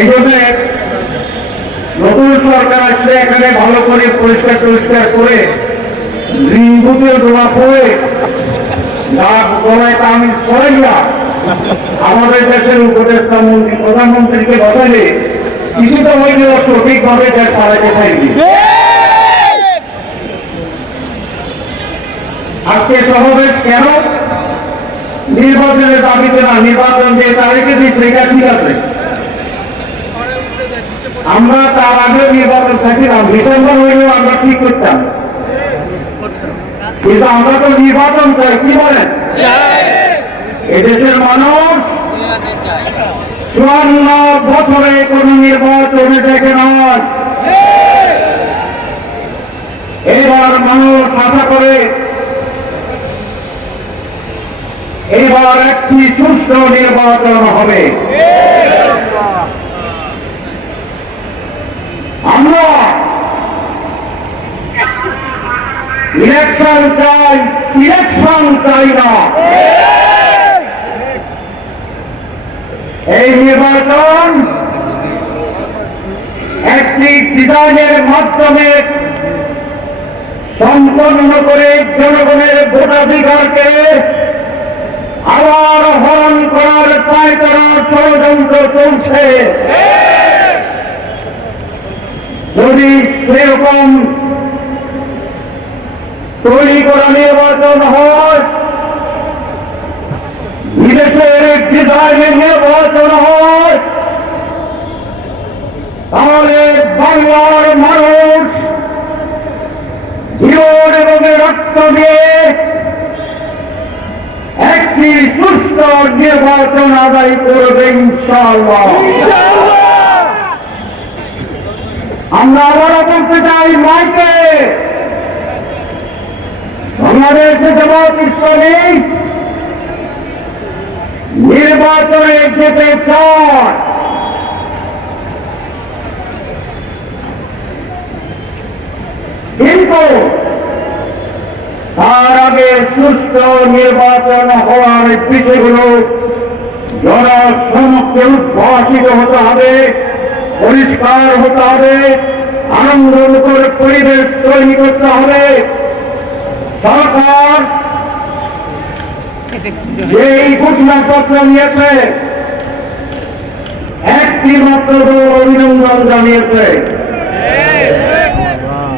এই জন্য নতুন সরকার আসলে এখানে ভালো করে পরিষ্কার টরিষ্কার করে রিঙ্গুতে দোয়া করে গলায় তামিজ করেন না আমাদের দেশের উপদেষ্টা মন্ত্রী প্রধানমন্ত্রীকে বসালে কিছুটা হইলেও সঠিকভাবে দেশ চালাতে থাকবে। আজকে সমাবেশ কেন? নির্বাচনের দাবিতে না, নির্বাচন যে তারিখে দিচ্ছে এটা ঠিক আছে, আমরা তার আগে নির্বাচন চাইছিলাম, ডিসেম্বর হইলেও আমরা ঠিক করতাম, কিন্তু আমরা তো নির্বাচন চাই। কি বলেন? এদেশের মানুষ 54 বছরে কোন নির্বাচনে দেখে নয়। এবার মানুষ আশা করে এবার একটি সুষ্ঠু নির্বাচন হবে। আমরা ইলেকশন চাই, সিলেকশন চাই না। এই নির্বাচন একটি ডিজাইনের মাধ্যমে সম্পন্ন করে জনগণের ভোটাধিকারকে আবার হরণ করার ট্রাই করার ষড়যন্ত্র চলছে। যদি সেরকম তৈরি করা নির্বাচন হয়, বিদেশের ডিজাইনের নির্বাচন হয়, তাহলে বাংলার মানুষ জীবন এবং রক্ত দিয়ে একটি সুস্থ নির্বাচন আদায় করবে ইনশাআল্লাহ। আমরা আবারও বলতে চাই মাইকে, বাংলাদেশে জামাত ইসলামী নির্বাচনে যেতে চায়, কিন্তু তার আগে সুস্থ নির্বাচন হওয়ার বিষয়গুলো জনসমক্ষে উদ্ভাসিত হতে হবে, পরিষ্কার হতে হবে, আনন্দমুখর পরিবেশ তৈরি করতে হবে। সরকার যেই ঘোষণাপত্র নিয়েছে একটি মাত্র অভিনন্দন জানিয়েছে,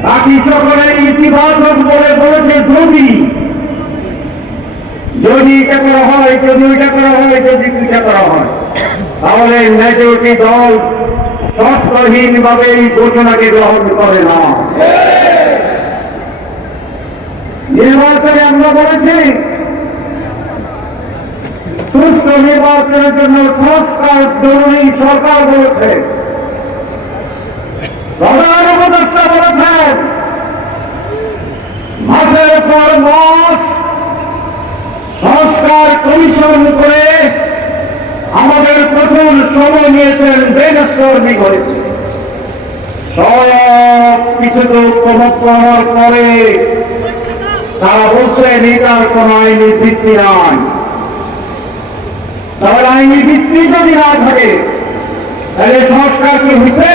বাকি সকলে ইতিবাচক বলে বলেছে যদি এটা করা হয়, যদি ওইটা করা হয়, যদি এটা করা হয়, তাহলে মেজরিটি দল শর্তহীনভাবে এই ঘোষণাকে গ্রহণ করে না। নির্বাচনে আমরা বলেছি সুষ্ঠু নির্বাচনের জন্য সংস্কার জরুরি। সরকার বলেছে, প্রধান উপদেষ্টা বলেছেন মাসের পর মাস সংস্কার কমিশন করে আমাদের প্রচুর সময় নিয়েছেন, ব্রেনস্টর্মিং হয়েছে। সব কিছু তো প্রমাণ করে তারা বলছেন এটার কোন আইনি ভিত্তি নাই। তাহলে আইনি ভিত্তি যদি না থাকে তাহলে সংস্কার কি হয়েছে?